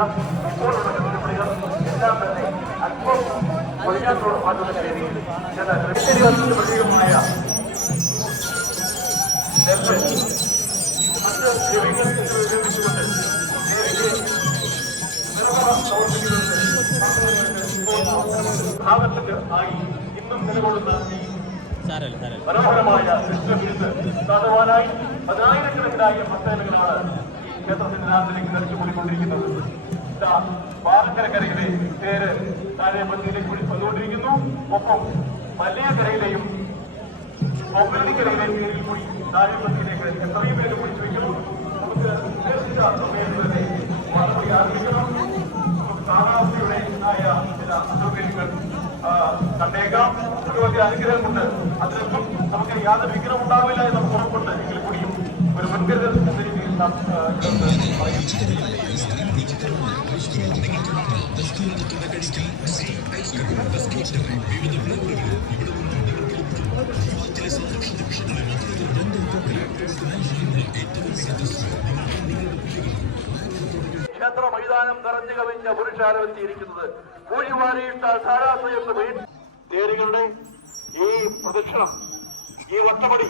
ഇപ്പോൾ നടക്കുന്ന എല്ലാം തന്നെ അല്പം വഴിയാത്തോട് മാറ്റുന്ന രീതിയിൽ പ്രത്യേകമായ ഭാഗത്തിന്റെ ആയി ഇന്നും നിലകൊള്ളുന്ന മനോഹരമായ സാധുവാനായി 10,000-കണക്കിനായ ഭക്തജനങ്ങളാണ് ഈ ക്ഷേത്രത്തിന്റെ നാട്ടിലേക്ക് നടിച്ചുകൂടിക്കൊണ്ടിരിക്കുന്നത്. പാലക്കരക്കരയിലെ പേര് താഴെപ്പത്തിയിലേക്ക് കൂടി വന്നുകൊണ്ടിരിക്കുന്നു. ഒപ്പം മല്ലയക്കരയിലെയും ഒമ്പരണിക്കരയിലെയും പേരിൽ കൂടി താഴെപ്പത്തിയിലേക്ക് എത്രയും പേര് കുടിച്ചു വയ്ക്കുന്നു. നമുക്ക് മറുപടി ആരംഭിക്കണം. കാലാവസ്ഥയുടെ ആയ ചില അസൗകര്യങ്ങൾ കണ്ടേക്കാം. ഭഗവതി അനുഗ്രഹം കൊണ്ട് അതിനൊന്നും നമുക്ക് യാതൊരു വിഗ്രഹം ഉണ്ടാവില്ല എന്ന് നമുക്ക് ഉറപ്പുണ്ട്. എങ്കിൽ കൂടിയും ഒരു മുൻകരുതൽ എന്ന രീതിയിൽ നാം ക്ഷേത്ര മൈതാനം നിറഞ്ഞു കവിഞ്ഞ പുരുഷാരവെത്തിയിരിക്കുന്നത് പൂഴിവാരിയിട്ടാൽ ധാരാസയെന്ന് തേരുകളുടെ ഈ പ്രദക്ഷിണം, ഈ വട്ടമടി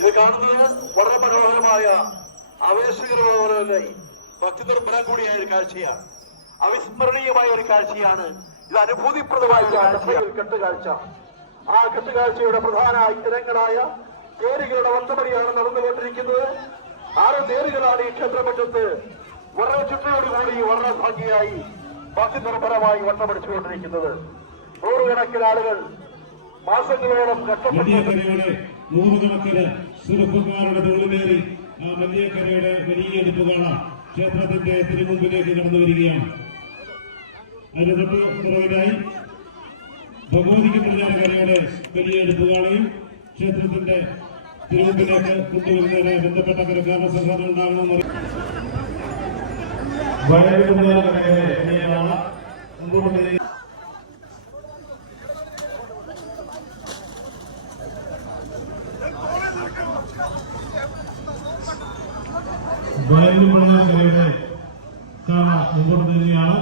ഇത് കാണുന്നത് വളരെ മനോഹരമായ ആവേശകരമായ ഭക്തി നിർഭരം കൂടിയായ ഒരു കാഴ്ചയാണ്. അവിസ്മരണീയമായ ഒരു കാഴ്ചയാണ്. ഇത് അനുഭൂതിപ്രദമായ കെട്ടുകാഴ്ച. ആ കെട്ടുകാഴ്ചയുടെ പ്രധാന ഇനങ്ങളായ തേരുകളുടെ വട്ടമടിയാണ് നടന്നുകൊണ്ടിരിക്കുന്നത്. 6 തേരുകളാണ് ഈ ക്ഷേത്രമുറ്റത്ത് വളരെ ചുറ്റയോടുകൂടി വളരെ ഭംഗിയായി ഭക്തി നിർഭരമായി വട്ടമടിച്ചുകൊണ്ടിരിക്കുന്നത്. 100 കണക്കിന് ആളുകൾ മാസങ്ങളോളം കഷ്ടപ്പെട്ട് നൂറുകണക്കിന് സുരക്ഷക്കാരുടെ തൊഴിലേറി ആ മല്ലിയക്കരയുടെ വലിയ എടുപ്പ് കാണാം ക്ഷേത്രത്തിന്റെ തിരുമുമ്പിലേക്ക് കടന്നു വരികയാണ്. അതിന് തൊട്ട് പുറകിലായി ഭഗവതിക്ക് പ്രചാരകരയുടെ വലിയ എടുപ്പ് കാണുകയും ക്ഷേത്രത്തിന്റെ തിരുമുമ്പിലേക്ക് കൊണ്ടുവരുന്നതിന് ബന്ധപ്പെട്ട കരക്കാരുടെ സംഘടന ഉണ്ടാകണമെന്ന് വയലുപുഴയുടെ കാണ മുമ്പോട്ട് തന്നെയാണ്.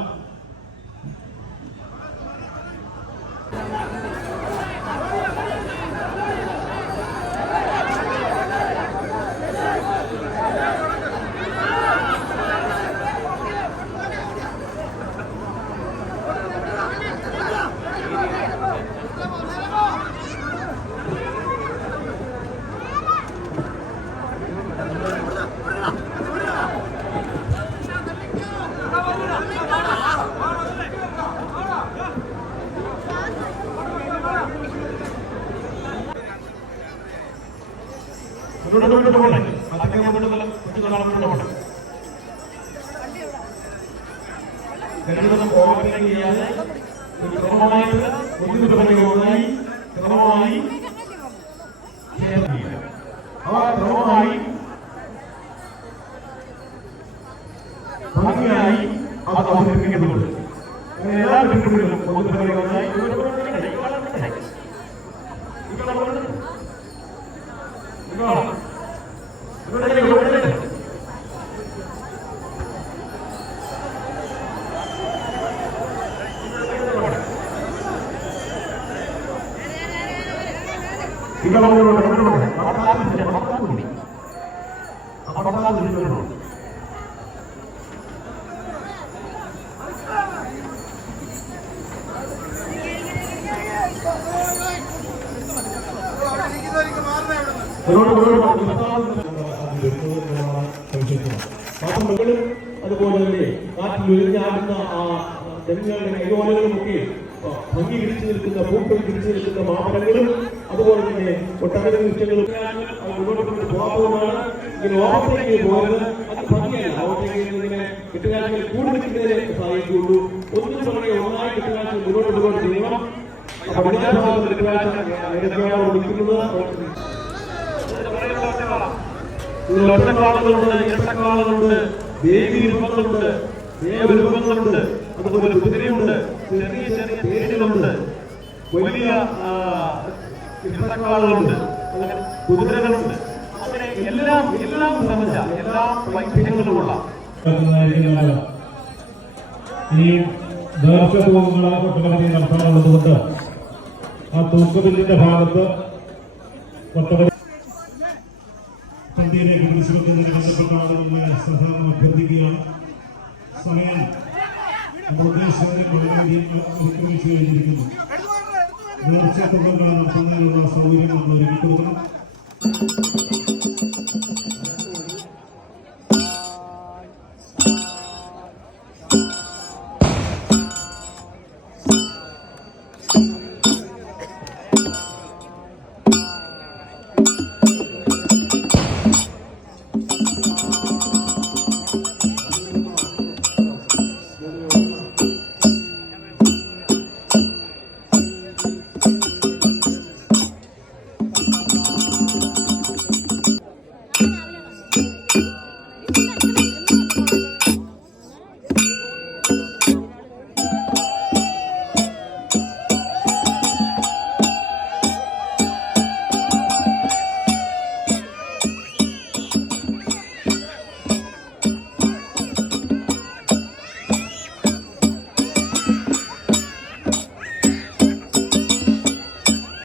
ഭംഗിയായി അത് അവതരിപ്പിക്കുന്നുണ്ട്. എല്ലാ പെൺകുട്ടികളും അതുപോലെ തന്നെ കാറ്റിൽ ഉയർന്നാടുന്ന ആ ജനങ്ങളുടെ കൈകോലകളുമൊക്കെ ഭംഗി പിടിച്ചു നിൽക്കുന്ന പൂക്കൾ പിടിച്ചു നിൽക്കുന്ന മാമരങ്ങളും അതുപോലെ തന്നെ ഒട്ടനവധി വൃക്ഷങ്ങളും മുന്നോട്ട് കൊണ്ട് പോകാവുന്നതാണ്. ഇങ്ങനെ ഓപ്പറേറ്റ് പോയത് അത് ഭംഗിയല്ല. ഓപ്പറേറ്റ് ഇങ്ങനെ കെട്ടുകാഴ്ചകൾ കൂടി നിൽക്കുന്നതിനെ സഹായിക്കുള്ളൂ. ഒന്നിനു പുറകെ ഒന്നായി കെട്ടുകാഴ്ച മുന്നോട്ട് ചെയ്യണം. അപ്പൊ വിദ്യാഭ്യാസ കെട്ടുകാഴ്ച ഏതൊക്കെയാണ് നിൽക്കുന്നത്? ഒറ്റക്കാളുകളുണ്ട്, ഇരട്ടക്കാളുകളുണ്ട്, ദേവി രൂപങ്ങളുണ്ട്, ദേവരൂപങ്ങളുണ്ട്, അതുപോലെ കുതിരയുണ്ട്, ചെറിയ ചെറിയ തേരുകളുണ്ട്, വലിയ ഇരട്ടക്കാളുകളുണ്ട്, കുതിരകളുണ്ട്. അങ്ങനെ എല്ലാം നിറഞ്ഞ എല്ലാ വൈവിധ്യങ്ങളുമുള്ള ഈ ദീർഘതൂക്കങ്ങളെ കൊട്ടകടത്തി നടത്താനുള്ളതുകൊണ്ട് ആ തൂക്കബില്ലിന്റെ ഭാഗത്ത് കൊട്ടകട പന്തിയിലേക്ക് പിടിച്ചുവെക്കുന്നതിന് ബന്ധപ്പെട്ട ആളുകളുടെ സഹായം അഭ്യർത്ഥിക്കുകയാണ്. സമയം ഒരുക്കിവെച്ച് കഴിഞ്ഞിരിക്കുന്നു. നേർച്ച തുകകൾ നടത്തുന്നതിനുള്ള സൗകര്യം നമ്മൾ ഒരുക്കി കൊടുക്കണം.